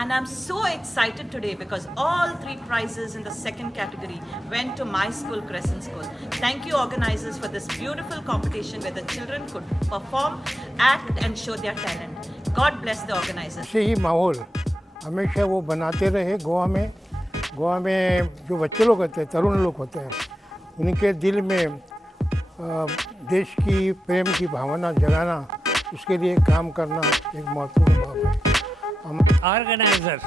And I'm so excited today because all 3 prizes in the second category went to my school, Crescent School. Thank you organizers for this beautiful competition where the children could perform, act and show their talent. God bless the organizers. ऐसे ही माहौल हमेशा वो बनाते रहे गोवा में। गोवा में जो बच्चे लोग होते हैं, तरुण लोग होते हैं, उनके दिल में देश की प्रेम की भावना जगाना, उसके लिए काम करना एक महत्वपूर्ण भाव है। ऑर्गेनाइज़र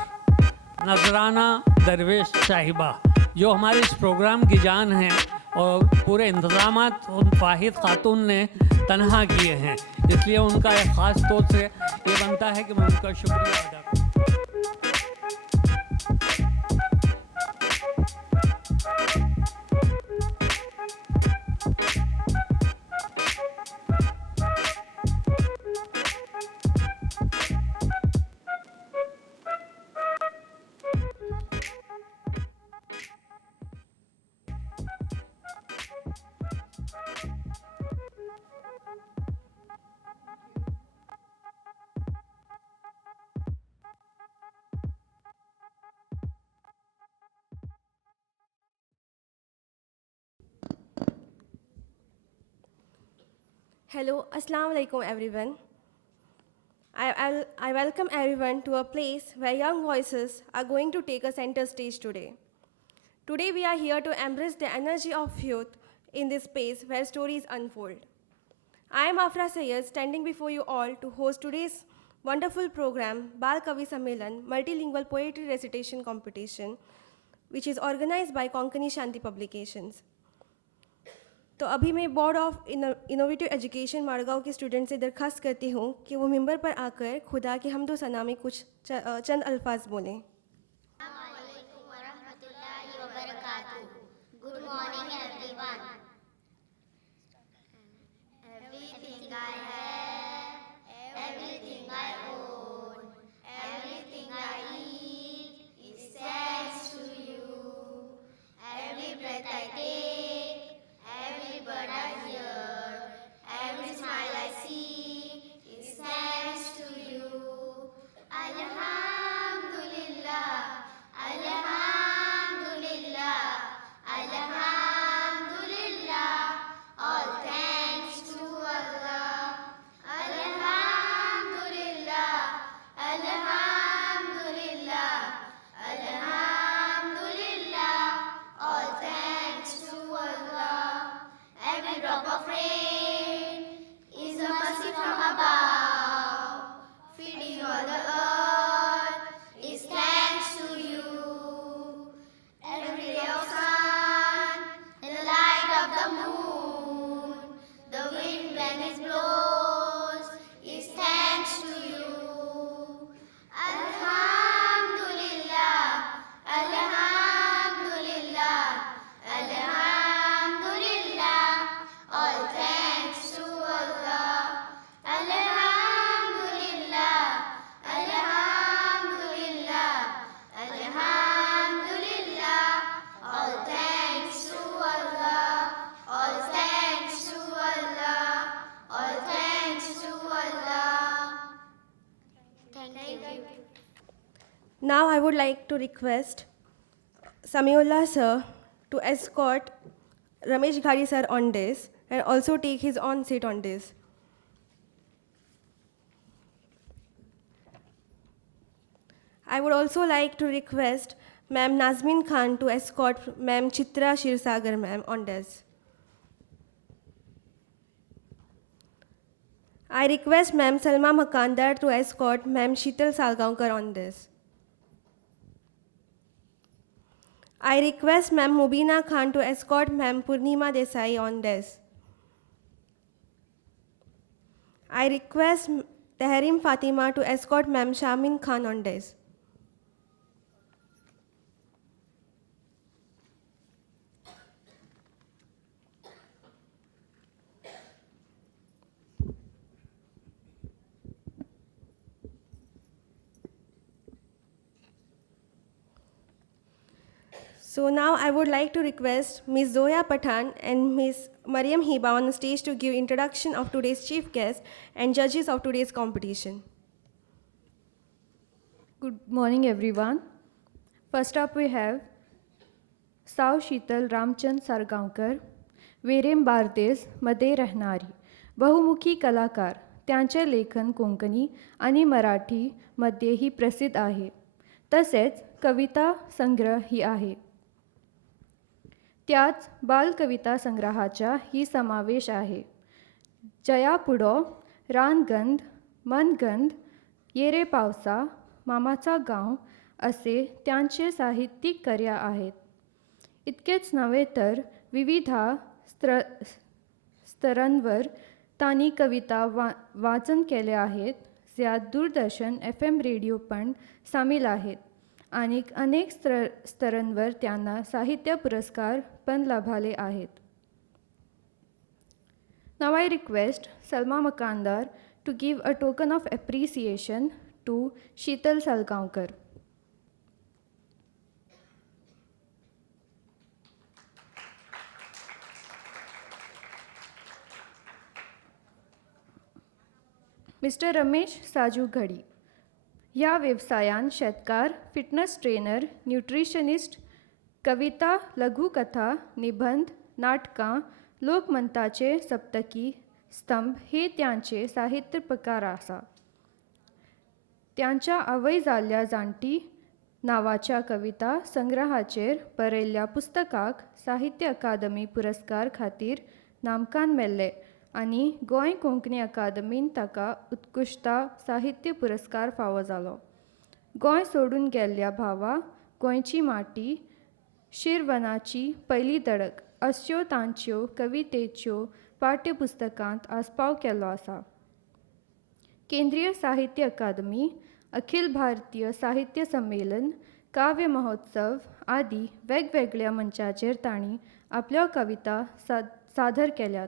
नजराना दरवेश साहिबा जो हमारे इस प्रोग्राम की जान हैं और पूरे इंतज़ामात उन फाहिद खातून ने तनहा किए हैं, इसलिए उनका एक ख़ास तौर से ये बनता है कि मैं उनका शुक्रिया अदा करूँ। Hello, Assalamu alaikum everyone. I welcome everyone to a place where young voices are going to take a center stage today. Today we are here to embrace the energy of youth in this space where stories unfold. I am Afra Sayed, standing before you all to host today's wonderful program, Bal Kavi Sammelan, Multilingual Poetry Recitation Competition, which is organized by Konkani Shanti Publications. तो अभी मैं board of innovative education Madgaon के student से दरख्वास्त करती हूँ कि वो मिंबर पर आकर खुदा के हमदो सना में कुछ चंद अल्फाज बोलें। Good morning everyone. Everything I have, everything I own, everything I eat is thanks to you. Every breath I take, every word I hear, every smile I see is thanks to you. Alhamdulillah, Alhamdulillah, Alhamdulillah. All thanks to Allah. Alhamdulillah, Alhamdulillah, Alhamdulillah. All thanks to Allah. Every drop of rain is a mercy from above. Feeding all the earth is thanks to you. Every ray of sun, the light of the moon, the wind when it blows is thanks to you. Alhamdulillah, Alhamdulillah, Alhamdulillah. All thanks to Allah. Alhamdulillah, Alhamdulillah, Alhamdulillah. All thanks to Allah. All thanks to Allah. All thanks to Allah. Thank you. Now I would like to request Samiullah sir to escort Ramesh Ghari sir on this and also take his own seat on this. I would also like to request Ma'am Nazmin Khan to escort Ma'am Chitra Shirsagar ma'am on this. I request Ma'am Salma Makandar to escort Ma'am Sheetal Salgaonkar on this. I request Ma'am Mubina Khan to escort Ma'am Purnima Desai on this. I request Tehrim Fatima to escort Ma'am Shamin Khan on this. So now I would like to request Ms. Zoya Pathan and Ms. Mariam Hiba on the stage to give introduction of today's chief guest and judges of today's competition. Good morning, everyone. First up, we have Sao शीतल रामचंद सारगांवकर, वेरेम बार्देस मध्ये राहणारी बहुमुखी कलाकार. त्यांचे लेखन कोंकणी आणि मराठीमध्येही प्रसिद्ध आहे. तसेच कविता संग्रह ही आहे. त्याच बालकविता संग्रहाचा ही समावेश आहे. जया पुढो, रानगंध, मनगंध, येरे पावसा, मामाचा गाव असे त्यांचे साहित्यिक कार्य आहेत. इतकेच नव्हे तर विविध स्तरांवर त्यांनी कविता वाचन केले आहेत, ज्यात दूरदर्शन FM रेडिओ पण सामील आहेत आणि अनेक स्तरांवर त्यांना साहित्य पुरस्कार पण लाभले आहेत. Now I request Salma Makandar to give a token of appreciation to Sheetal Salgaonkar. Mr. Ramesh साजू घडी या व्यवसायान शेतकार, फिटनेस ट्रेनर, न्यूट्रिशनिस्ट, कविता, लघुकथा, निबंध, नाटकां, लोकमंताचे सप्तकी, स्तंभ हे त्यांचे साहित्य प्रकार आसा. त्यांच्या आवय जाल्ल्या जाणटी नावाच्या कविता संग्रहाचेर बरयल्ल्या पुस्तकाक साहित्य अकादमी पुरस्कार खातीर नामकान मेल्ले आनी गोंय कोंकणी अकादमीन ताका उत्कृश्टा साहित्य पुरस्कार फावो जालो. गोंय सोडून गेल्ल्या भावा, गोंयची माटी, शिरवनाची पयली धडक अश्यो तांच्यो कवितेच्यो पाठ्यपुस्तकांत आस्पाव केल्लो आसा. केंद्रीय साहित्य अकादमी, अखिल भारतीय साहित्य संमेलन, काव्य महोत्सव आदी वेगवेगळ्या मंचाचेर तांणी आपल्यो कविता सादर केल्यात.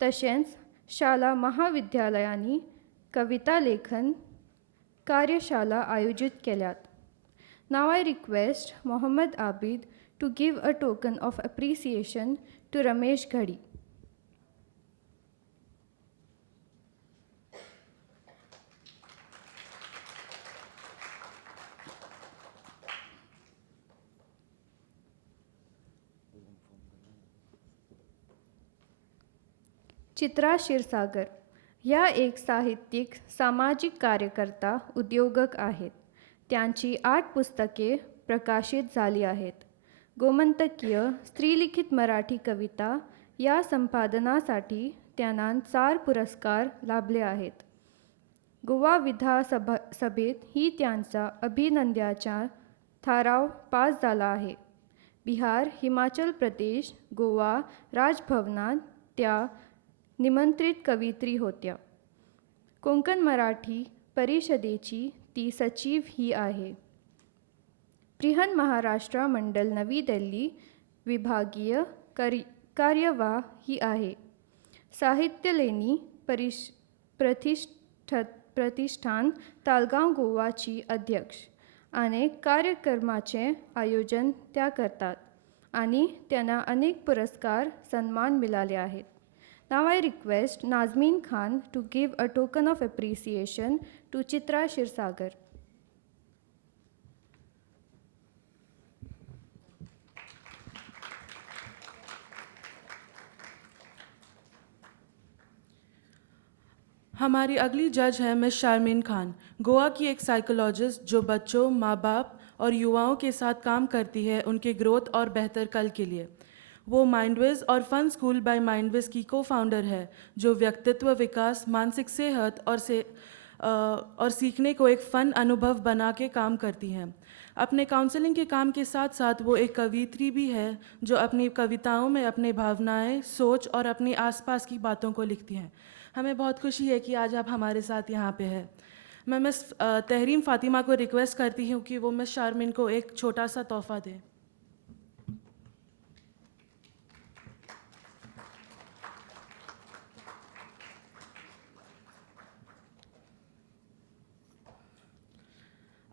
तशेंच शाळा महाविद्यालयांनी कविता लेखन कार्यशाला आयोजित केल्यात. Now I request Mohammad Abid to give a token of appreciation to Ramesh Ghadi. Chitra Kshirsagar ह्या एक साहित्यिक, सामाजिक कार्यकर्ता, उद्योजक आहेत. त्यांची 8 पुस्तके प्रकाशित झाली आहेत. गोमंतकीय स्त्रीलिखित मराठी कविता या संपादनासाठी त्यांना 4 पुरस्कार लाभले आहेत. गोवा विधानसभेत ही त्यांचा अभिनंदनाचा ठराव पास झाला आहे. बिहार, हिमाचल प्रदेश, गोवा राजभवनात त्या निमंत्रित कवयित्री होत्या. कोंकण मराठी परिषदेची ती सचिव ही आहे. बृहन मंडल नवी दिल्ली विभागीय कार्यवाही आहे. साहित्यलेनी प्रतिष्ठान तालगांव गोवाची अध्यक्ष. अनेक कार्यक्रमाचे आयोजन त्या करतात आणि त्यांना अनेक पुरस्कार सन्मान मिळाले आहेत. Now I request Nazmeen Khan to give a token of appreciation to Chitra Shirsagar. हमारी अगली जज है मिस शारमीन खान, गोवा की एक साइकोलॉजिस्ट जो बच्चों, माँ बाप और युवाओं के साथ काम करती है उनके ग्रोथ और बेहतर कल के लिए. वो माइंडविज और फन स्कूल बाय माइंडविज की को-फाउंडर है, जो व्यक्तित्व विकास, मानसिक सेहत और सीखने को एक फ़न अनुभव बना के काम करती हैं. अपने काउंसलिंग के काम के साथ साथ वो एक कवयित्री भी है, जो अपनी कविताओं में अपने भावनाएं, सोच और अपनी आसपास की बातों को लिखती हैं. हमें बहुत खुशी है कि आज आप हमारे साथ यहाँ पे हैं. मैं मिस तहरीम फ़ातिमा को रिक्वेस्ट करती हूँ कि वो मिस शारमीन को एक छोटा सा तोहफ़ा दें.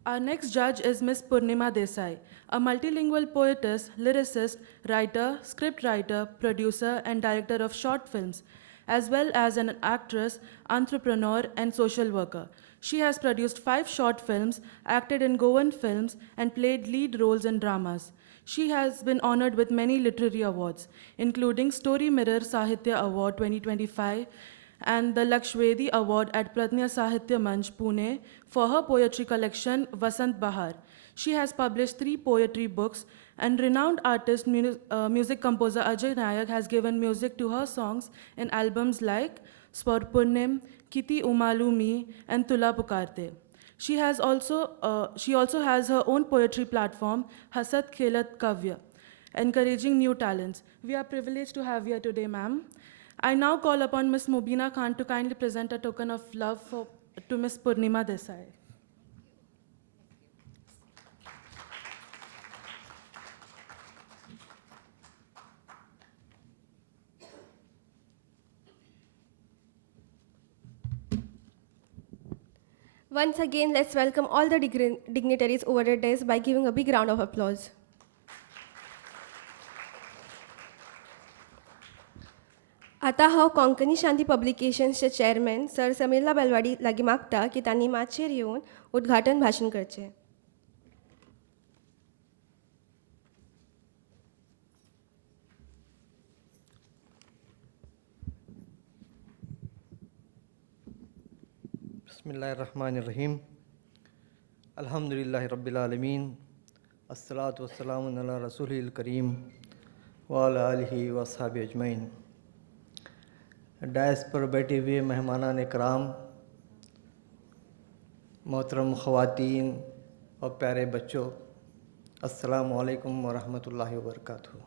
Our next judge is Miss Purnima Desai, a multilingual poetess, lyricist, writer, scriptwriter, producer, and director of short films, as well as an actress, entrepreneur, and social worker. She has produced 5 short films, acted in Goan films, and played lead roles in dramas. She has been honored with many literary awards, including Story Mirror Sahitya Award 2025 and the Lakshvedi Award at Pratnya Sahitya Manch, Pune, for her poetry collection Vasant Bahar. She has published 3 poetry books, and renowned artist, music composer Ajay Nayak has given music to her songs in albums like Swar Punnim, Kiti Umalu Mi, and Tula Pukarte. She also has her own poetry platform, Hasat Khelat Kavya, encouraging new talents. We are privileged to have you here today, ma'am. I now call upon Ms. Mubina Khan to kindly present a token of love to Ms. Purnima Desai. Once again, let's welcome all the dignitaries over the desk by giving a big round of applause. आता हांव कोंकणी शांती पब्लिकेशन्सचे chairman sir समीरला Belwadi लागीं मागता की तांणी माचयेर येवन उद्घाटन भाशण करचें. बिस्मिल्लाहिर्रहमानिर्रहीम. अल्हम्दुलिल्लाहि रब्बिल आलमीन. अस्सलातु वस्सलामु अला रसूलिल करीम व अला आलिहि व अस्हाबिहि अजमईन. डायस पर बैठे हुए मेहमानान कराम, मोहतरम ख़वातीन और प्यारे बच्चों, अस्सलामु अलैकुम व रहमतुल्लाहि व बरकातुहू.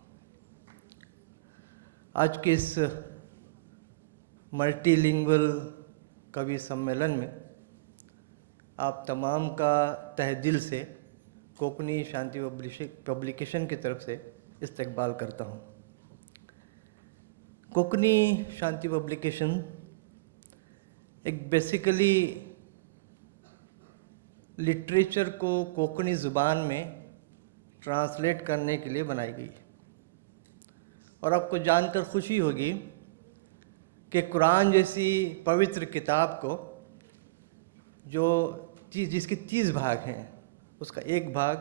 आज के इस मल्टीलिंगुअल कवि सम्मेलन में आप तमाम का तहे दिल से कोंकणी शांति पब्लिकेशन की तरफ से इस्तकबाल करता हूँ. कोंकणी शांति पब्लिकेशन एक बेसिकली लिटरेचर को कोंकणी ज़ुबान में ट्रांसलेट करने के लिए बनाई गई. और आपको जानकर खुशी होगी कि कुरान जैसी पवित्र किताब को जो जिसके 30 भाग हैं, उसका एक भाग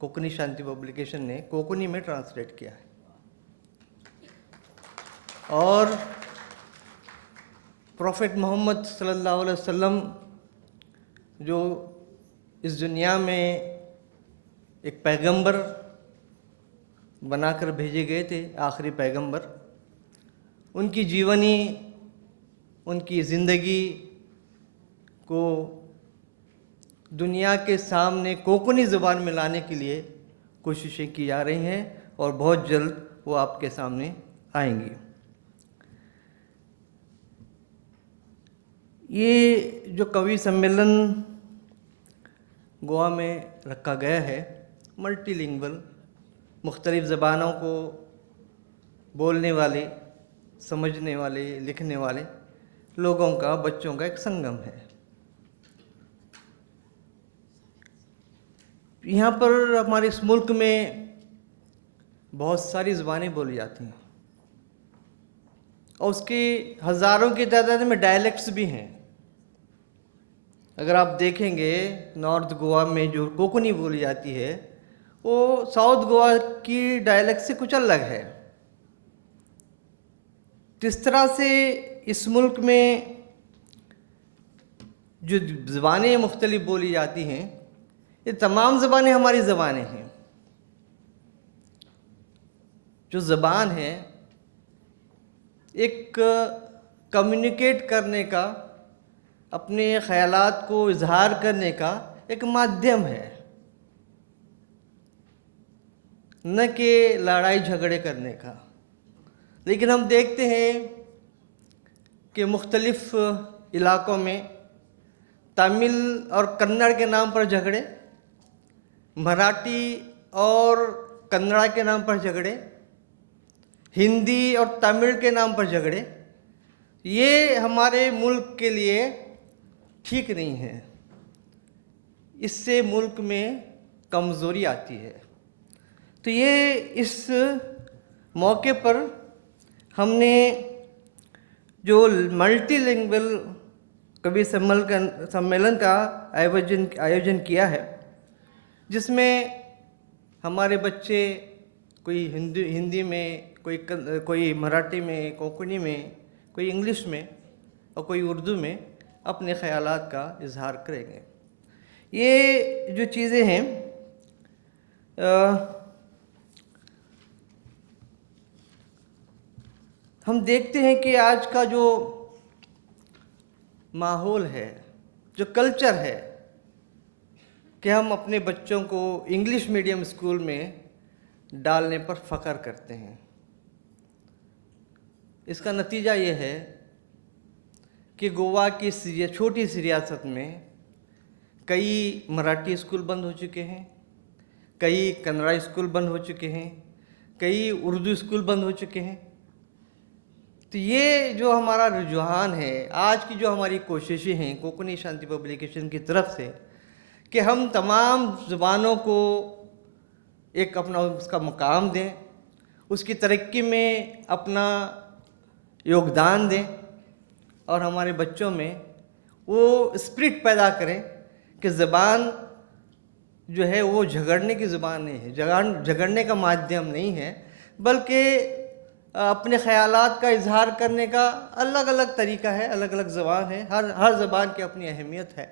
कोंकणी शांति पब्लिकेशन ने कोंकणी में ट्रांसलेट किया है. और प्रॉफेट मोहम्मद सल्लल्लाहु अलैहि वसल्लम जो इस दुनिया में एक पैगंबर बनाकर भेजे गए थे, आखिरी पैगंबर, उनकी जीवनी, उनकी ज़िंदगी को दुनिया के सामने कोंकणी ज़ुबान में लाने के लिए कोशिशें की जा रही हैं और बहुत जल्द वो आपके सामने आएंगी. ये जो कवि सम्मेलन गोवा में रखा गया है, मल्टीलिंगुअल, मुख्तलिफ़ ज़बानों को बोलने वाले, समझने वाले, लिखने वाले लोगों का, बच्चों का एक संगम है. यहाँ पर हमारे इस मुल्क में बहुत सारी ज़बानें बोली जाती हैं और उसके हज़ारों की तादाद में डायलेक्ट्स भी हैं. अगर आप देखेंगे नॉर्थ गोवा में जो कोंकणी बोली जाती है वो साउथ गोवा की डायलेक्ट से कुछ अलग है. जिस तरह से इस मुल्क में जो ज़बानें मुख्तलिफ बोली जाती हैं, ये तमाम ज़बानें हमारी ज़बानें हैं. जो ज़बान है एक कम्युनिकेट करने का, अपने ख़यालात को इजहार करने का एक माध्यम है, न कि लड़ाई झगड़े करने का. लेकिन हम देखते हैं कि मुख्तलिफ़ इलाक़ों में तमिल और कन्नड़ के नाम पर झगड़े, मराठी और कन्नड़ा के नाम पर झगड़े, हिंदी और तमिल के नाम पर झगड़े, ये हमारे मुल्क के लिए ठीक नहीं है. इससे मुल्क में कमज़ोरी आती है. तो ये इस मौके पर हमने जो मल्टीलिंगुअल कवि सम्मेलन का आयोजन किया है, जिसमें हमारे बच्चे कोई हिंदी में, कोई मराठी में, कोंकणी में, कोई इंग्लिश में और कोई उर्दू में अपने ख़यालात का इजहार करेंगे। ये जो चीज़ें हैं हम देखते हैं कि आज का जो माहौल है, जो कल्चर है, कि हम अपने बच्चों को इंग्लिश मीडियम स्कूल में डालने पर फ़ख्र करते हैं। इसका नतीजा ये है कि गोवा की छोटी सी रियासत में कई मराठी स्कूल बंद हो चुके हैं, कई कन्नड़ा स्कूल बंद हो चुके हैं, कई उर्दू स्कूल बंद हो चुके हैं। तो ये जो हमारा रुझान है, आज की जो हमारी कोशिशें हैं कोंकणी शांति पब्लिकेशन की तरफ से, कि हम तमाम ज़ुबानों को एक अपना उसका मुकाम दें, उसकी तरक्की में अपना योगदान दें और हमारे बच्चों में वो स्पिरिट पैदा करें कि ज़बान जो है वो झगड़ने की ज़बान नहीं है, झगड़ने का माध्यम नहीं है, बल्कि अपने ख़यालात का इजहार करने का अलग अलग तरीका है, अलग अलग ज़बान है, हर ज़बान की अपनी अहमियत है।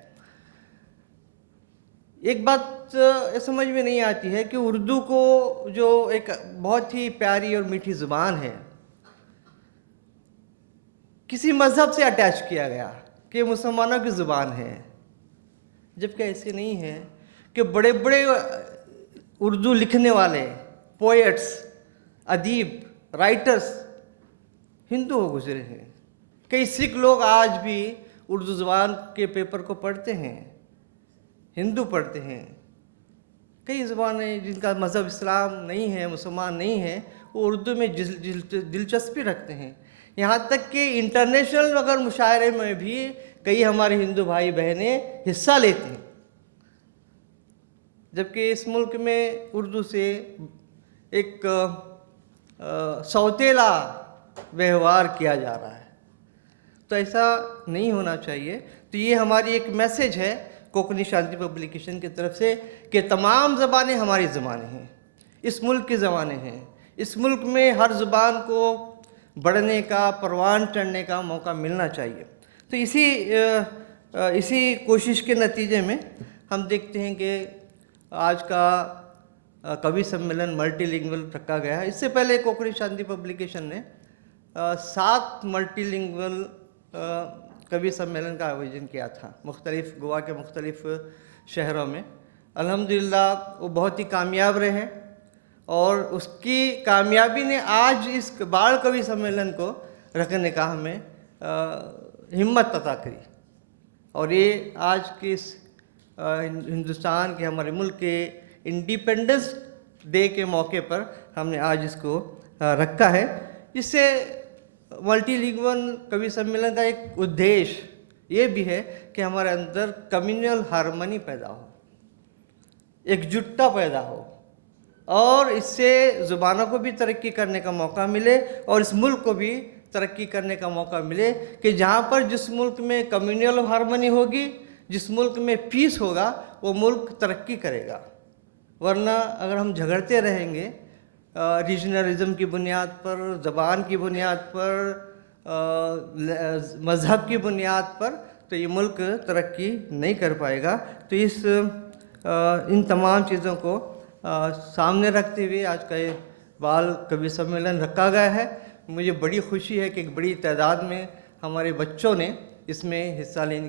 एक बात समझ में नहीं आती है कि उर्दू को जो एक बहुत ही प्यारी और मीठी ज़ुबान है, किसी मज़हब से अटैच किया गया कि मुसलमानों की ज़ुबान है, जबकि ऐसे नहीं है कि बड़े बड़े उर्दू लिखने वाले पोएट्स, अदीब, राइटर्स हिंदू हो गुजरे हैं। कई सिख लोग आज भी उर्दू ज़ुबान के पेपर को पढ़ते हैं, हिंदू पढ़ते हैं। कई ज़ुबानें जिनका मज़हब इस्लाम नहीं है, मुसलमान नहीं है, वो उर्दू में दिलचस्पी रखते हैं। यहाँ तक कि इंटरनेशनल अगर मुशायरे में भी कई हमारे हिंदू भाई बहनें हिस्सा लेते हैं, जबकि इस मुल्क में उर्दू से एक सौतेला व्यवहार किया जा रहा है। तो ऐसा नहीं होना चाहिए। तो ये हमारी एक मैसेज है कोंकणी शांति पब्लिकेशन की तरफ से कि तमाम ज़बानें हमारी ज़बानें हैं, इस मुल्क की ज़बानें हैं। इस मुल्क में हर ज़ुबान को बढ़ने का, परवान चढ़ने का मौका मिलना चाहिए। तो इसी कोशिश के नतीजे में हम देखते हैं कि आज का कवि सम्मेलन मल्टीलिंगुअल रखा गया है। इससे पहले कोंकणी शांति पब्लिकेशन ने 7 मल्टीलिंगुअल कवि सम्मेलन का आयोजन किया था गोवा के मुख्तलिफ शहरों में। अल्हम्दुलिल्लाह वो बहुत ही कामयाब रहे हैं और उसकी कामयाबी ने आज इस बाल कवि सम्मेलन को रखने का हमें हिम्मत अता करी। और ये आज के इस हिंदुस्तान के, हमारे मुल्क के इंडिपेंडेंस डे के मौके पर हमने आज इसको रखा है। इससे मल्टीलिंगुअल कवि सम्मेलन का एक उद्देश्य ये भी है कि हमारे अंदर कम्युनल हार्मनी पैदा हो, एकजुटता पैदा हो और इससे ज़ुबानों को भी तरक्की करने का मौका मिले और इस मुल्क को भी तरक्की करने का मौका मिले कि जहाँ पर जिस मुल्क में कम्युनल हार्मनी होगी, जिस मुल्क में पीस होगा, वो मुल्क तरक्की करेगा। वरना अगर हम झगड़ते रहेंगे रीजनलिज़म की बुनियाद पर, ज़बान की बुनियाद पर, मज़हब की बुनियाद पर, तो ये मुल्क तरक्की नहीं कर पाएगा। तो इन तमाम चीज़ों को सामने रखते हुए आज का ये बाल कवि सम्मेलन रखा गया है। मुझे बड़ी खुशी है कि एक बड़ी तादाद में हमारे बच्चों ने इसमें हिस्सा लेने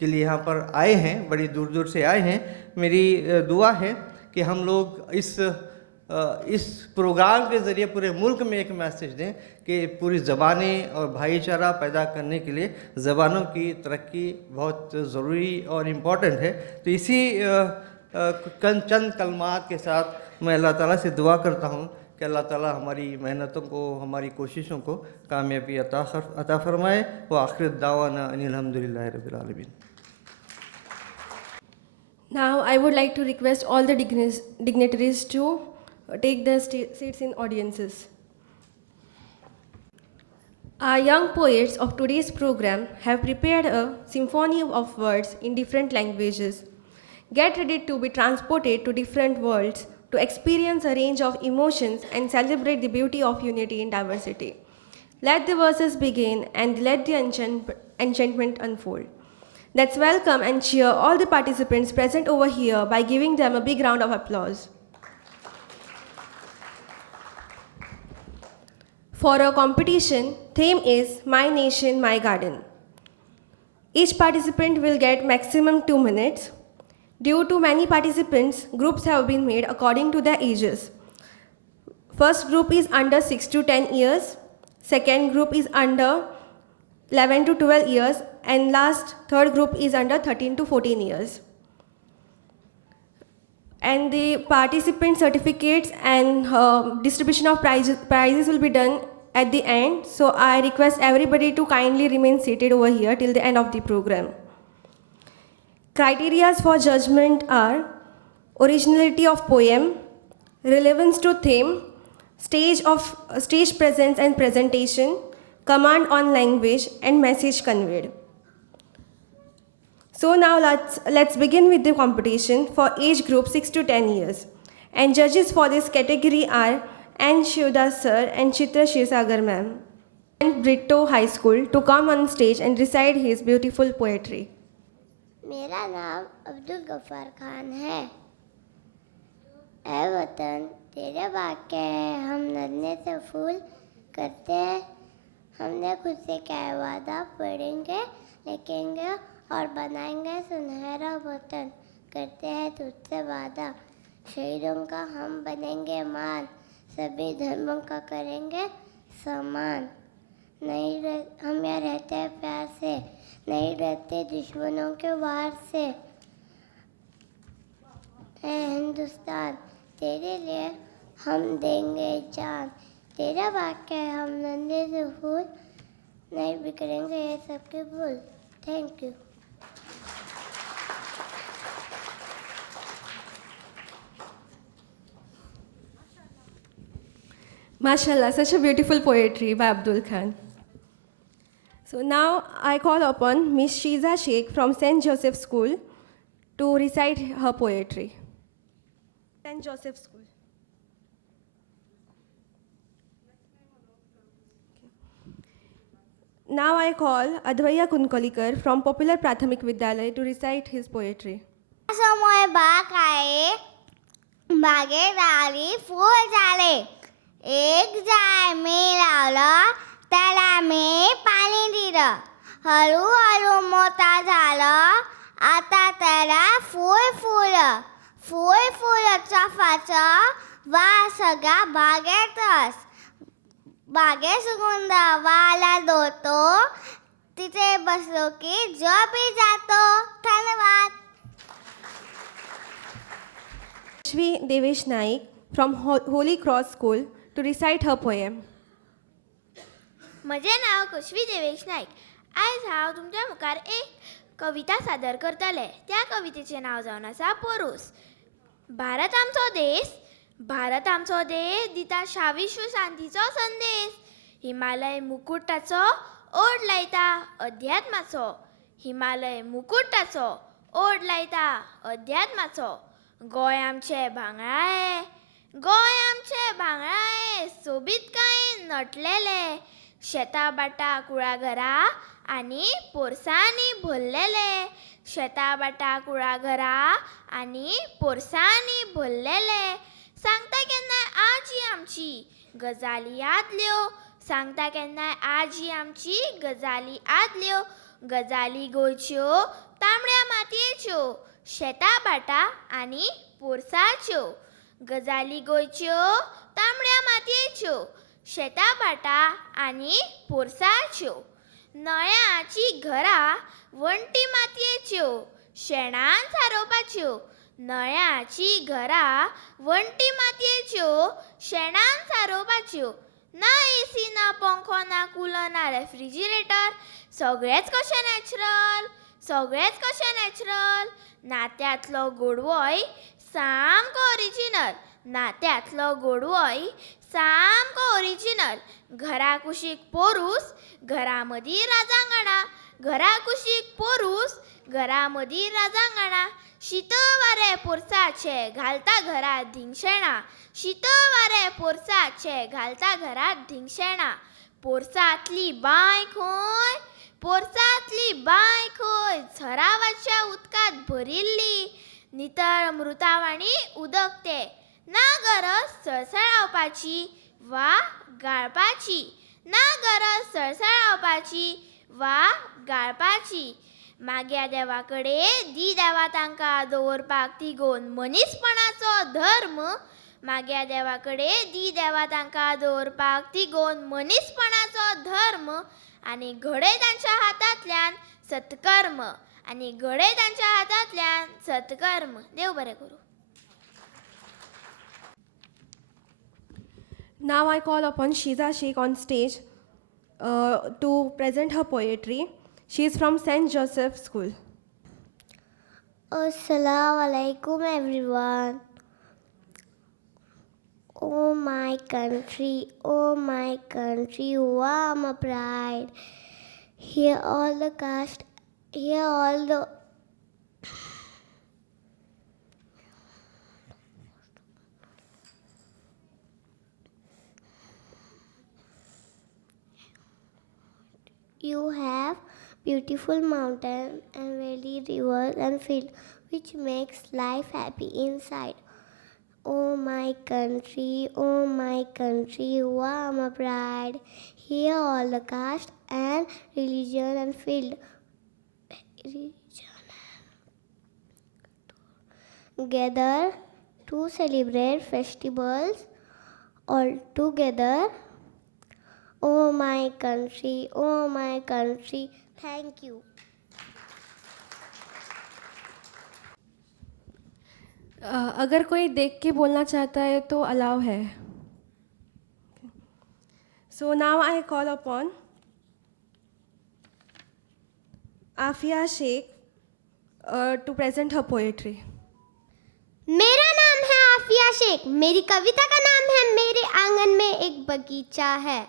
के लिए यहाँ पर आए हैं, बड़ी दूर दूर से आए हैं। मेरी दुआ है कि हम लोग इस प्रोग्राम के ज़रिए पूरे मुल्क में एक मैसेज दें कि पूरी ज़बानें और भाईचारा पैदा करने के लिए ज़बानों की तरक्की बहुत ज़रूरी और इम्पॉर्टेंट है। तो इसी चंद कलमात के साथ मैं अल्लाह ताला से दुआ करता हूँ कि अल्लाह ताला हमारी मेहनतों को, हमारी कोशिशों को कामयाबी अता फरमाए। व आखिर दावाना अनिल हम्दुलिल्लाहि रब्बिल आलमीन। Now I would like to request all the dignitaries to take their seats in audiences. Our young poets of today's program have prepared a symphony of words in different languages. Get ready to be transported to different worlds to experience a range of emotions and celebrate the beauty of unity in diversity. Let the verses begin and let the enchantment unfold. Let's welcome and cheer all the participants present over here by giving them a big round of applause. For our competition, theme is My Nation, My Garden. Each participant will get maximum 2 minutes. Due to many participants, groups have been made according to their ages. First group is under 6 to 10 years, second group is under 11 to 12 years, and third group is under 13 to 14 years. And the participant certificates and distribution of prizes will be done at the end. So I request everybody to kindly remain seated over here till the end of the program. Criteria for judgment are originality of poem, relevance to theme, stage presence and presentation, command on language, and message conveyed. So now let's begin with the competition for age group 6 to 10 years. And judges for this category are N. Shivdas sir and Chitra Shirsagar ma'am and Brito High School to come on stage and recite his beautiful poetry. मेरा नाम अब्दुल गफ्फार खान है। ऐ वतन तेरे वाक़े है, हम नन्हे से फूल करते हैं। हमने खुद से क्या वादा, पढ़ेंगे लिखेंगे और बनाएंगे सुनहरा वतन। करते हैं तुझसे वादा, शहीदों का हम बनेंगे मान, सभी धर्मों का करेंगे सम्मान। हम यहाँ रहते हैं प्यार से, नहीं रहते दुश्मनों के वार से। ऐ हिंदुस्तान तेरे लिए हम देंगे जान, तेरा वाक़े है हम नन्हे से फूल, नहीं बिखरेंगे ये सबके भूल। Thank you. Mashallah, such a beautiful poetry by Abdul Khan. So now I call upon Miss Shiza Sheikh from St. Joseph School to recite her poetry. St. Joseph School. Now I call Advaya Kunkolikar from Popular Prathamik Vidyalaya to recite his poetry. समोय बाग आए, बागे डाली फूल झाले, एक जाय मी लावलं, त्याला मी पाणी दिलं, हळूहळू मोठा झालं, आता त्याला फूल फुलं, फूल फुलं चाफ्याचं, वास सगळा बागेतच, बागे सुगंध वाला दोतो, तिथे बसलो की झोपी जातो. धन्यवाद. Shri Devesh Naik from Holy Cross School to recite her poem. म्हजें नांव खुशवी देवेश नायक. आयज हांव तुमच्या मुखार एक कविता सादर करतलें. त्या कवितेचें नांव जावन आसा पोरूस. भारत आमचो देश दिता शाविश्व शांतीचो संदेश. हिमालय मुकुटाचो ओड लायता अध्यात्माचो. हिमालय मुकुटाचो ओड लायता अध्यात्माचो. गोंय आमचें भांगराळें, गोंय आमचें भांगराळें, सोबीतकायेन नटलेलें. शेतां बाटा कुळाघरा आनी पोरसांनी भरलेले. शेतां बाटा कुळाघरा आनी पोरसांनी भरलेले. सांगता केन्नाय आजी आमची गजाली आदल्यो. सांगता केन्नाय आजी आमची गजाली आदल्यो. गजाली गोंयच्यो तांबड्या मातयेच्यो. शेतां बाटा आनी पोरसाच्यो. गजाली गोंयच्यो तांबड्या मातयेच्यो. शेतां बाटा आनी पोरसाच्यो. नळ्याची घरां वणटी मातयेच्यो. शेणान सारोवपाच्यो. नळ्याची घरां वणटी मातयेच्यो. शेणान सारोवपाच्यो. ना एसी ना पंखो ना कूलर ना रेफ्रिजिरेटर. सगळेंच कशें नॅचरल, सगळेंच कशें नॅचरल. नात्यांतलो गोडवोय सामको ओरिजिनल. नात्यांतलो गोडवोय सामको ओरिजिनल. घरा कुशीक पोरूस, घरा मदीं राजांगणा. घरा कुशीक पोरूस, घरा मदीं राजांगणा. शीतळ वारें पोरसाचे घालता घरात धिंगशेणां. शीतळ वारें पोरसाचे घालता घरात धिंगशेणां. पोरसांतली बांय खंय, पोरसांतली बांय खंय, झरावाच्या उदकांत भरिल्ली. नितळ मृतावाणी उदक तें. ना गरज सळसळावपाची वा गाळपाची. ना गरज सळसळावपाची वा गाळपाची. माग्या देवा कडेन दी देवा तांकां दवरपाक तिगोवन मनीसपणाचो धर्म. माग्या देवा कडेन दी देवा तांकां दवरपाक तिगोवन मनीसपणाचो धर्म. आनी घडे तांच्या हातांतल्यान सत्कर्म. आनी घडे तांच्या हातांतल्यान सत्कर्म. देव बरें करूं. Now I call upon Shiza Sheikh on stage to present her poetry. She is from St. Joseph School. Assalamu alaikum everyone. Oh my country, you are my pride. Here all the caste, here all the you have beautiful mountains and valley, rivers and fields, which makes life happy inside. Oh my country, you are my pride. Here all the caste and religion and field. Gather to celebrate festivals all together. Oh my country, thank you. अगर कोई देख के बोलना चाहता है तो allow है. So now I call upon Afia Sheikh to present her poetry. मेरा नाम है आफिया शेख. मेरी कविता का नाम है मेरे आंगन में एक बगीचा है.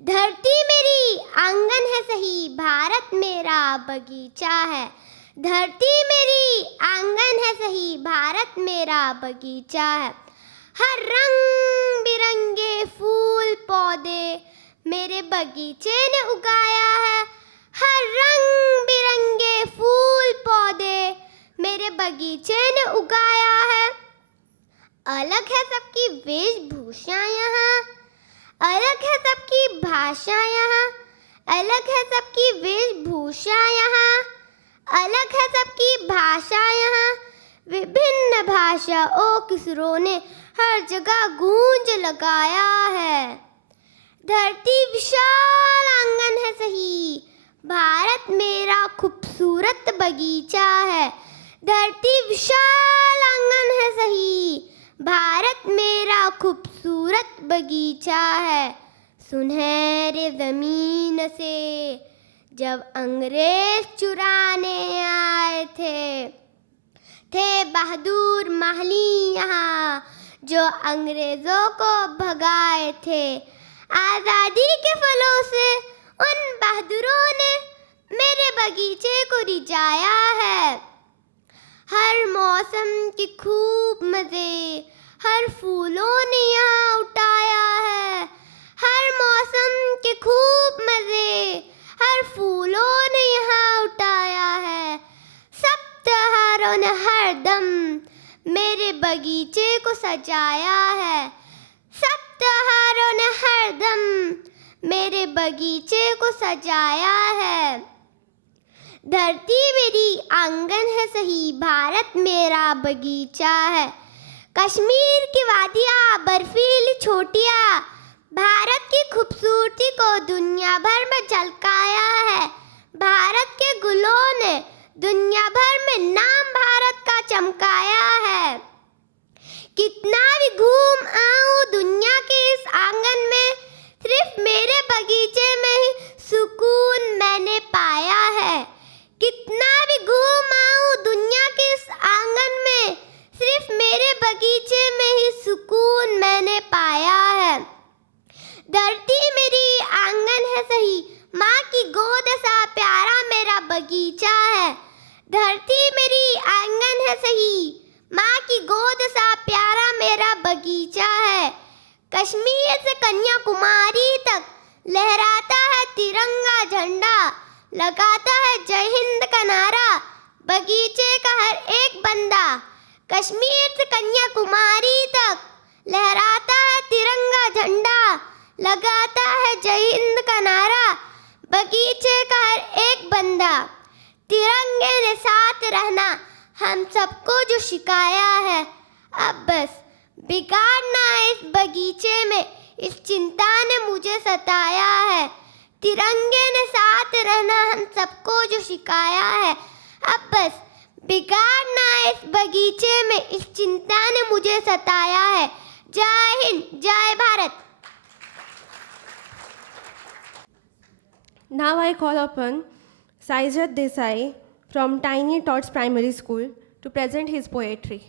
धरती मेरी आंगन है सही, भारत मेरा बगीचा है. धरती मेरी आंगन है सही, भारत मेरा बगीचा है. हर रंग बिरंगे फूल पौधे मेरे बगीचे ने उगाया है. हर रंग बिरंगे फूल पौधे मेरे बगीचे ने उगाया है. अलग है सबकी वेशभूषा यहाँ, अलग है सबकी भाषा यहाँ. अलग है सबकी वेशभूषा यहाँ, अलग है सबकी भाषा यहाँ. विभिन्न भाषाओं की सुरों ने हर जगह गूंज लगाया है. धरती विशाल आंगन है सही, भारत मेरा खूबसूरत बगीचा है. धरती विशाल आंगन है सही, भारत मेरा खूबसूरत बगीचा है. सुनहरे जमीन से जब अंग्रेज चुराने आए थे बहादुर महली यहाँ जो अंग्रेजों को भगाए थे. आज़ादी के फलों से उन बहादुरों ने मेरे बगीचे को रिझाया है. हर मौसम के खूब मज़े हर फूलों ने यहाँ उठाया है. हर मौसम के खूब मज़े हर फूलों ने यहाँ उठाया है. सप्तहारों ने हर दम मेरे बगीचे को सजाया है. सप्तहारों ने हर दम मेरे बगीचे को सजाया है. धरती मेरी आंगन है सही, भारत मेरा बगीचा है. कश्मीर की वादियाँ बर्फीली चोटियाँ भारत की खूबसूरती को दुनिया भर में झलकाया है. भारत के गुलों ने दुनिया भर में नाम भारत का चमकाया है. कितना भी घूम आऊं दुनिया के इस आंगन में, सिर्फ मेरे बगीचे में ही सुकून मैंने पाया है. कितना भी घूम आऊं दुनिया के इस आंगन में, सिर्फ मेरे बगीचे में ही सुकून मैंने पाया है। धरती मेरी आंगन है सही, माँ की गोद सा प्यारा मेरा बगीचा है। धरती मेरी आंगन है सही, माँ की गोद सा प्यारा मेरा बगीचा है। कश्मीर से कन्याकुमारी तक लहराता है तिरंगा झंडा, लगाता है जय हिंद का नारा बगीचे का हर एक बंदा। कश्मीर से कन्याकुमारी तक लहराता है तिरंगा झंडा, लगाता है जय हिंद का नारा बगीचे का हर एक बंदा। तिरंगे ने साथ रहना हम सबको जो सिखाया है, अब बस बिगाड़ना इस बगीचे में इस चिंता ने मुझे सताया है। तिरंगे ने साथ रहना हम सबको जो सिखाया है, अब बस बिगाड़ना इस बगीचे में इस चिंता ने मुझे सताया है। जय हिंद, जय Bharat. Now I call upon Saijat Desai from Tiny Tots Primary School to present his poetry.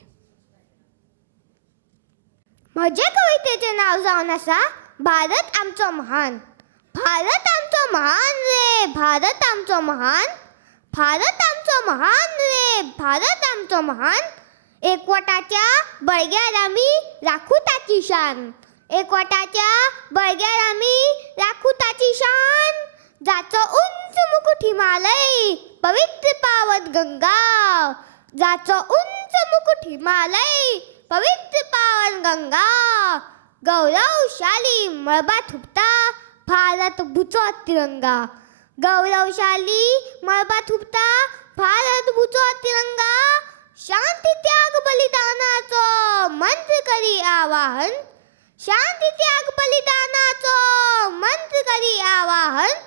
माझ्या कवितेचे नाव जाऊन असा भारत आमचो महान। भारत आमचो महान रे, भारत आमचो महान, भारत आमचो महान रे, भारत आमचो महान। एकवटाच्या बळग्यार आम्ही राखू ताची शान, एकवटाच्या बळग्यार आम्ही राखू ताची शान। जाचो उंच मुकुट हिमालय, पवित्र पावन गंगा, जाचो उंच मुकुट हिमालय, पवित्र पावन गंगा। गौरवशाली मळबा थुपता भारत बुचो तिरंगा, गौरवशाली मळबा थुपता भारत बुचो तिरंगा। शांती त्याग बलिदानाचो मंत्र करी आवाहन, शांती त्याग बलिदानाचो मंत्र करी आवाहन।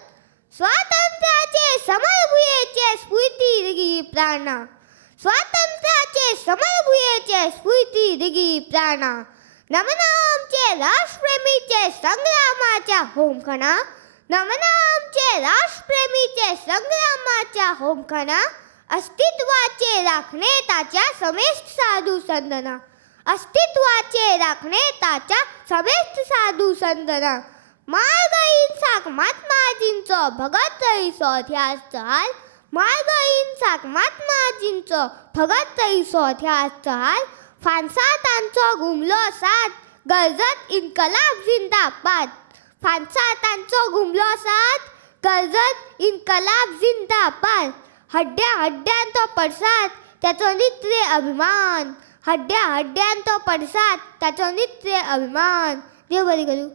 स्वातंत्र्याचे समरभूयेचे स्फूर्ती दिगी प्राणा, स्वातंत्र्याचे समरभूयेचे स्फूर्ती दिगी प्राणा। नमन आमचे राष्ट्रप्रेमीचे संग्रामाच्या होमखणा, नमन आमचे राष्ट्रप्रेमीचे संग्रामाच्या होमखणा। अस्तित्वाचे राखणे ताच्या समेस्त साधू संतना, अस्तित्वाचे राखणे ताच्या समेस्त साधू संतना। मार्ग साक महात्माजींचो भगत रहिसो ध्यास चाल, मार्ग साक महात्माजींचो भगत रहिसो ध्यास चाल। फांसा तांचो घुमलो साथ गरजत इन्कलाब जिंदाबाद, फांसा तांचो घुमलो साथ गरजत इन्कलाब जिंदाबाद। हड्ड्या हड्ड्यान तो पडसाद त्याचो नित्य अभिमान, हड्ड्या हड्ड्यान तो पडसाद त्याचो नित्य अभिमान। देव बरी करूं।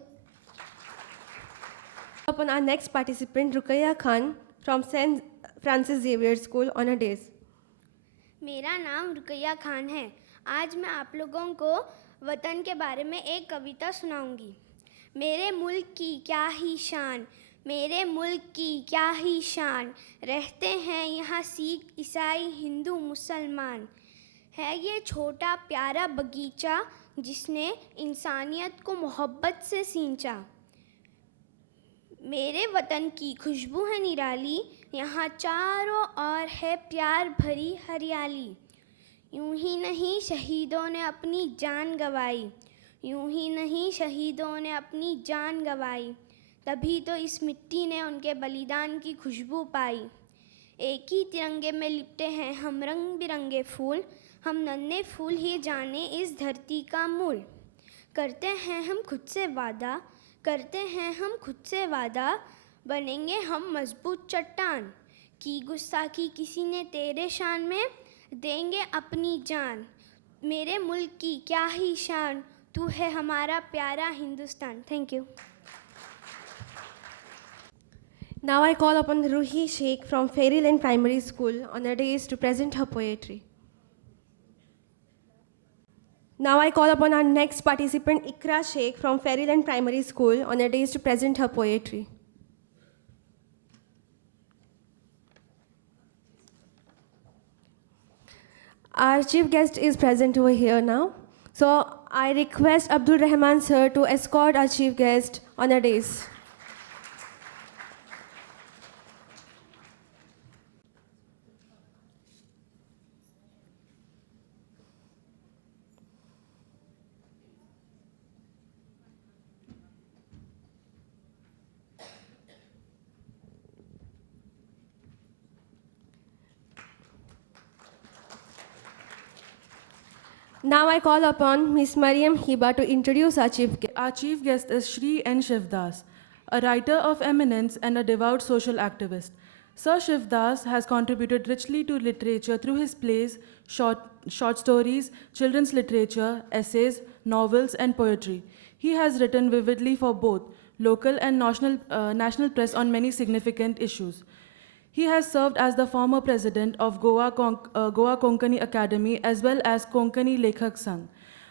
Upon our next participant, Ruqayya Khan from St. Francis Xavier School on her days. मेरा नाम रुकैया खान है। आज मैं आप लोगों को वतन के बारे में एक कविता सुनाऊंगी। मेरे मुल्क की क्या ही शान, मेरे मुल्क की क्या ही शान, रहते हैं यहाँ सिख ईसाई हिंदू मुसलमान। है ये छोटा प्यारा बगीचा जिसने इंसानियत को मोहब्बत से सींचा। मेरे वतन की खुशबू है निराली, यहाँ चारों ओर है प्यार भरी हरियाली। यूं ही नहीं शहीदों ने अपनी जान गंवाई, यूं ही नहीं शहीदों ने अपनी जान गंवाई, तभी तो इस मिट्टी ने उनके बलिदान की खुशबू पाई। एक ही तिरंगे में लिपटे हैं हम रंग बिरंगे फूल, हम नन्हे फूल ही जाने इस धरती का मूल। करते हैं हम खुद से वादा, करते हैं हम खुद से वादा, बनेंगे हम मजबूत चट्टान। की गुस्ताखी किसी ने तेरे शान में, देंगे अपनी जान। मेरे मुल्क की क्या ही शान, तू है हमारा प्यारा Hindustan. Thank you. Now I call upon Ruhi Sheikh from Fairyland Primary School on her days to present her poetry. Now I call upon our next participant, Ikra Sheikh from Fairyland Primary School on her days to present her poetry. Our chief guest is present over here now. So I request Abdul Rahman sir to escort our chief guest on her days. Now I call upon Miss Mariam Hiba to introduce our chief guest. Our chief guest is Shri N. Shivdas, a writer of eminence and a devout social activist. Sir Shivdas has contributed richly to literature through his plays, short stories, children's literature, essays, novels, and poetry. He has written vividly for both local and national press on many significant issues. He has served as the former president of Goa Konkani Academy as well as Konkani Lekhak Sangh.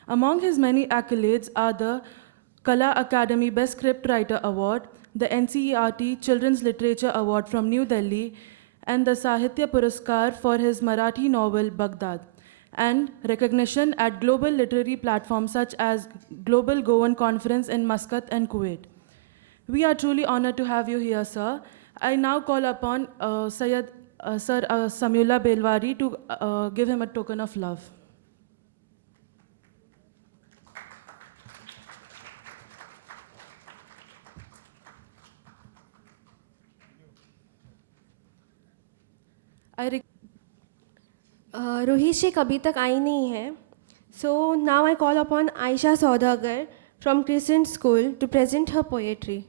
Among his many accolades are the Kala Academy Best Scriptwriter Award, the NCERT Children's Literature Award from New Delhi, and the Sahitya Puraskar for his Marathi novel Baghdad, and recognition at global literary platforms such as Global Goan Conference in Muscat and Kuwait. We are truly honored to have you here, sir. I now call upon Sir Samyullah Belwari to give him a token of love. Roohi Sheikh अभी तक आई नहीं है. So now I call upon Aisha Saudagar from Crescent School to present her poetry.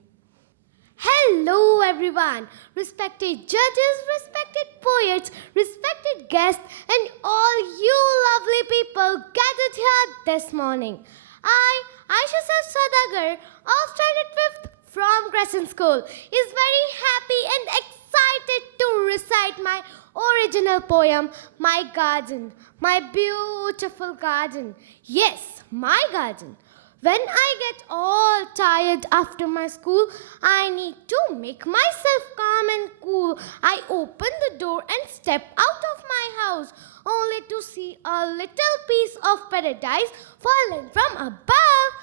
Hello everyone, respected judges, respected poets, respected guests, and all you lovely people gathered here this morning. I, Aisha Saudagar, of Standard 5th from Crescent School, is very happy and excited to recite my original poem, My Garden, my beautiful garden. Yes, my garden. When I get all tired after my school, I need to make myself calm and cool. I open the door and step out of my house, only to see a little piece of paradise fallen from above.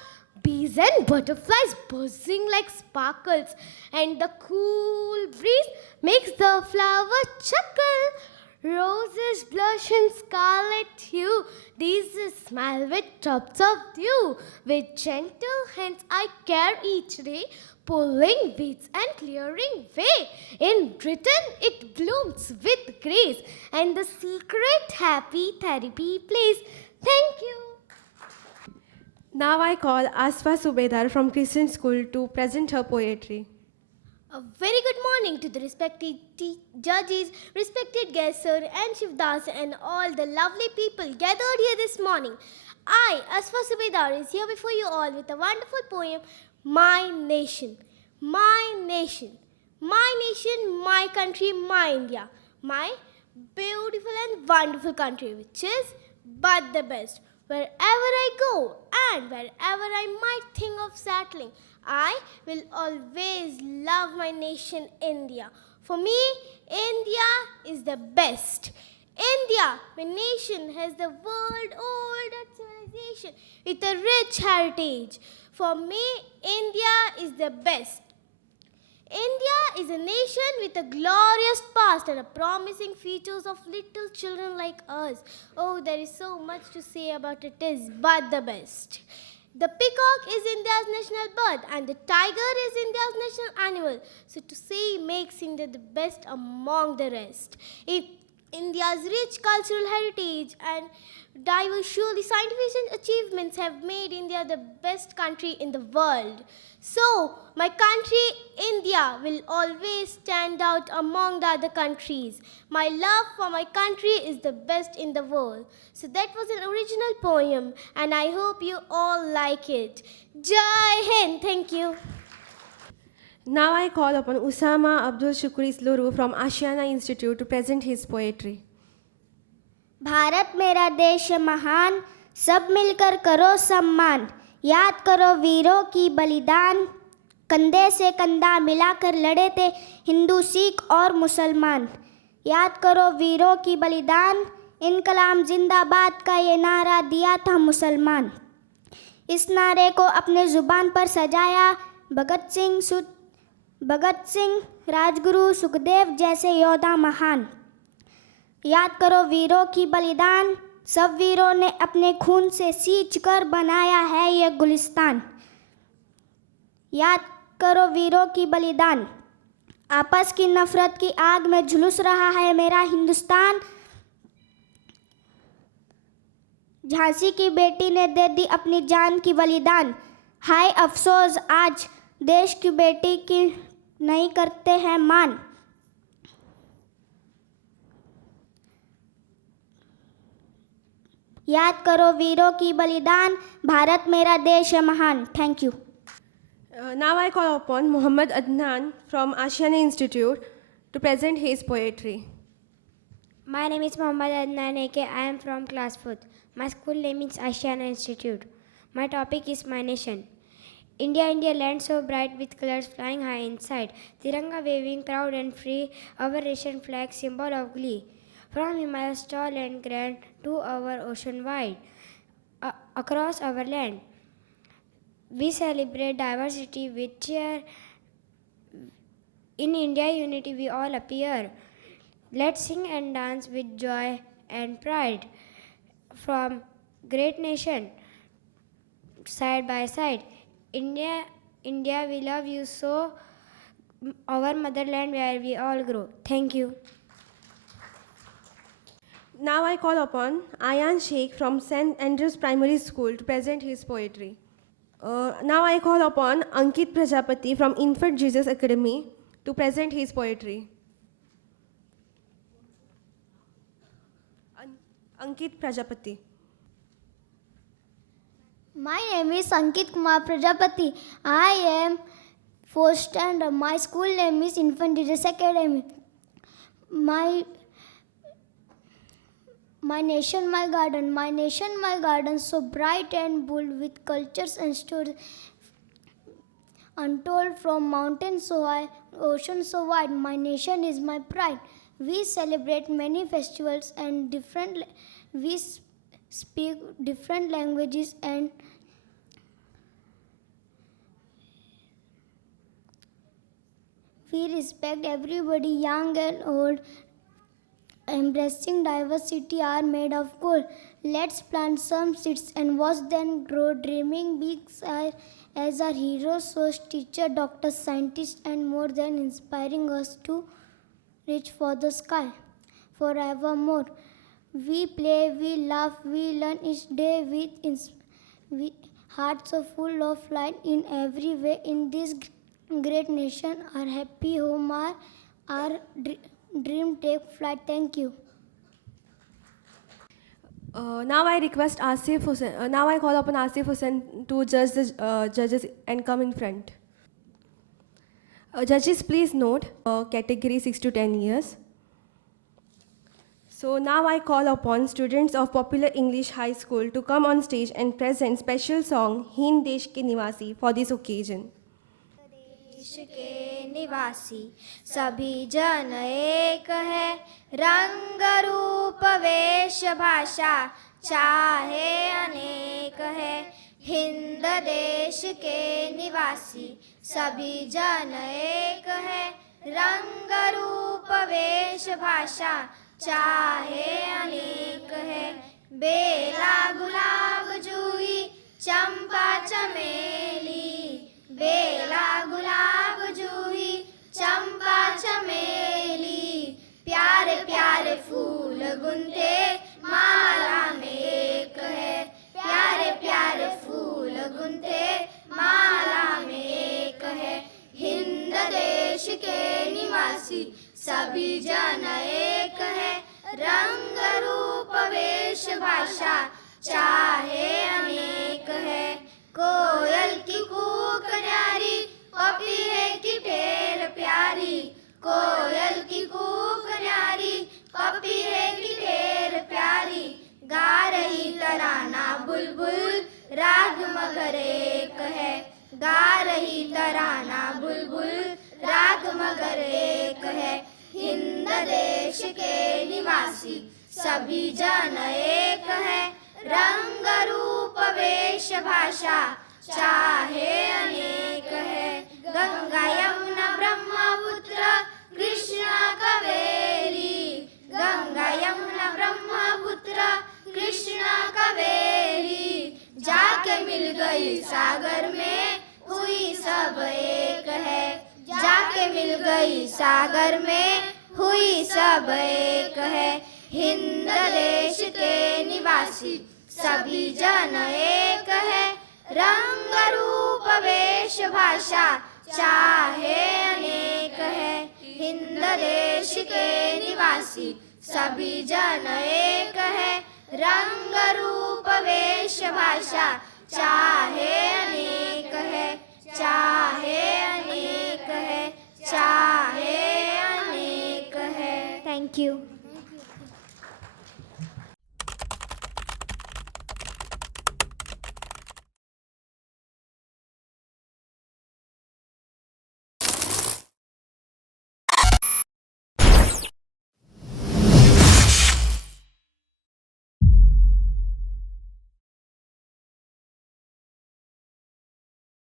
Bees and butterflies buzzing like sparkles, and the cool breeze makes the flower chuckle. Roses blush in scarlet hue, daisies smile with drops of dew. With gentle hands I care each day, pulling weeds and clearing way. In Britain it blooms with grace, and the secret happy therapy plays. Thank you. Now I call Asfa Subedar from Crescent School to present her poetry. A very good morning to the respected judges, respected guests, Sir and Shivdas, and all the lovely people gathered here this morning. I, Asfa Subedar, is here before you all with a wonderful poem, My Nation. My nation. My nation, my country, my India. My beautiful and wonderful country, which is but the best. Wherever I go and wherever I might think of settling, I will always love my nation, India. For me, India is the best. India, my nation, has the world-old civilization with a rich heritage. For me, India is the best. India is a nation with a glorious past and a promising futures of little children like us. Oh, there is so much to say about it, is but the best. The peacock is India's national bird and the tiger is India's national animal. So to say makes India the best among the rest. India's rich cultural heritage and diverse surely scientific achievements have made India the best country in the world. So, my country, India, will always stand out among the other countries. My love for my country is the best in the world. So that was an original poem, and I hope you all like it. Jai Hind. Thank you. Now I call upon Usama Abdul Shukri Sluru from Ashiana Institute to present his poetry. Bharat मेरा देश है महान, सब मिलकर करो सम्मान, याद करो वीरों की बलिदान, कंधे से कंधा मिलाकर लड़े थे हिंदू सिख और मुसलमान. याद करो वीरों की बलिदान, इनकलाब जिंदाबाद का ये नारा दिया था मुसलमान. इस नारे को अपने ज़ुबान पर सजाया भगत सिंह, राजगुरु, सुखदेव जैसे योद्धा महान. याद करो वीरों की बलिदान, सब वीरों ने अपने खून से सींच कर बनाया है ये गुलिस्तान. याद करो वीरों की बलिदान, आपस की नफरत की आग में झुलस रहा है मेरा हिंदुस्तान. झांसी की बेटी ने दे दी अपनी जान की बलिदान। हाय अफसोस आज देश की बेटी की नहीं करते हैं मान। याद करो वीरों की बलिदान, भारत मेरा देश है महान। Thank you. Now I call upon Muhammad Adnan from Ashiana Institute to present his poetry. My name is Muhammad Adnan AK. I am from class 4th. My school name is Ashiana Institute. My topic is my nation. India, India, land so bright with colors flying high inside. Tiranga waving proud and free, our nation flag symbol of glee. From Himalayas tall and grand to our ocean wide, across our land, we celebrate diversity with cheer. In India unity we all appear. Let's sing and dance with joy and pride. From great nation, side by side. India, India, we love you so. Our motherland where we all grow. Thank you. Now I call upon Ayan Sheikh from St. Andrews Primary School to present his poetry. Now I call upon Ankit Prajapati from Infant Jesus Academy to present his poetry. Ankit Prajapati. My name is Ankit Kumar Prajapati. I am 4th standard. My school name is Infant Jesus Academy. My nation, my garden. My nation, my garden, so bright and bold with cultures and stories untold, from mountains so high, ocean so wide. My nation is my pride. We celebrate many festivals and we speak different languages and we respect everybody, young and old. Embracing diversity are made of gold. Let's plant some seeds and watch them grow, dreaming big as our heroes, so teacher, doctors, scientists, and more than inspiring us to reach for the sky forevermore. We play, we laugh, we learn each day with hearts so full of light in every way. In this great nation, our happy home, our dream take flight. Thank you. Now I request Asif Hussain. Now I call upon Asif Hussain to judge the judges and come in front. Judges, please note category 6 to 10 years. So now I call upon students of Popular English High School to come on stage and present special song Hind Desh Ke Nivasi for this occasion. देश के निवासी सभी जन एक है, रंग रूप वेश भाषा चाहे अनेक है। हिंद देश के निवासी सभी जन एक है, रंग रूप वेश भाषा चाहे अनेक है। बेला गुलाब जूही चंपा चमेली, बेला गुलाब जूही चंपा चमेली, प्यारे प्यारे फूल गुंथे माला में एक है। प्यारे प्यारे फूल गुंथे माला में एक है। हिंद देश के निवासी सभी जन एक है, रंग रूप वेश भाषा चाहे अनेक है। कोयल की कूक न्यारी, पपीहे की टेर प्यारी, कोयल की कूक न्यारी, पपीहे की टेर प्यारी, गा रही तराना बुलबुल राग मगर एक है। गा रही तराना बुलबुल राग मगर एक है। हिंद देश के निवासी सभी जन एक है, रंग रूप वेश भाषा चाहे अनेक है। गंगा यमुना ब्रह्मपुत्र कृष्णा कावेरी, गंगा यमुना ब्रह्मपुत्र कृष्णा कावेरी, जाके मिल गई सागर में हुई सब एक है। जाके मिल गई सागर में हुई सब एक है। हिंद देश के निवासी सभी जन एक है, रंग रूप वेश भाषा चाहे अनेक है। हिंद देश के निवासी सभी जन एक है, रंग रूप वेश भाषा चाहे अनेक है, चाहे अनेक है, चाहे अनेक है। Thank you.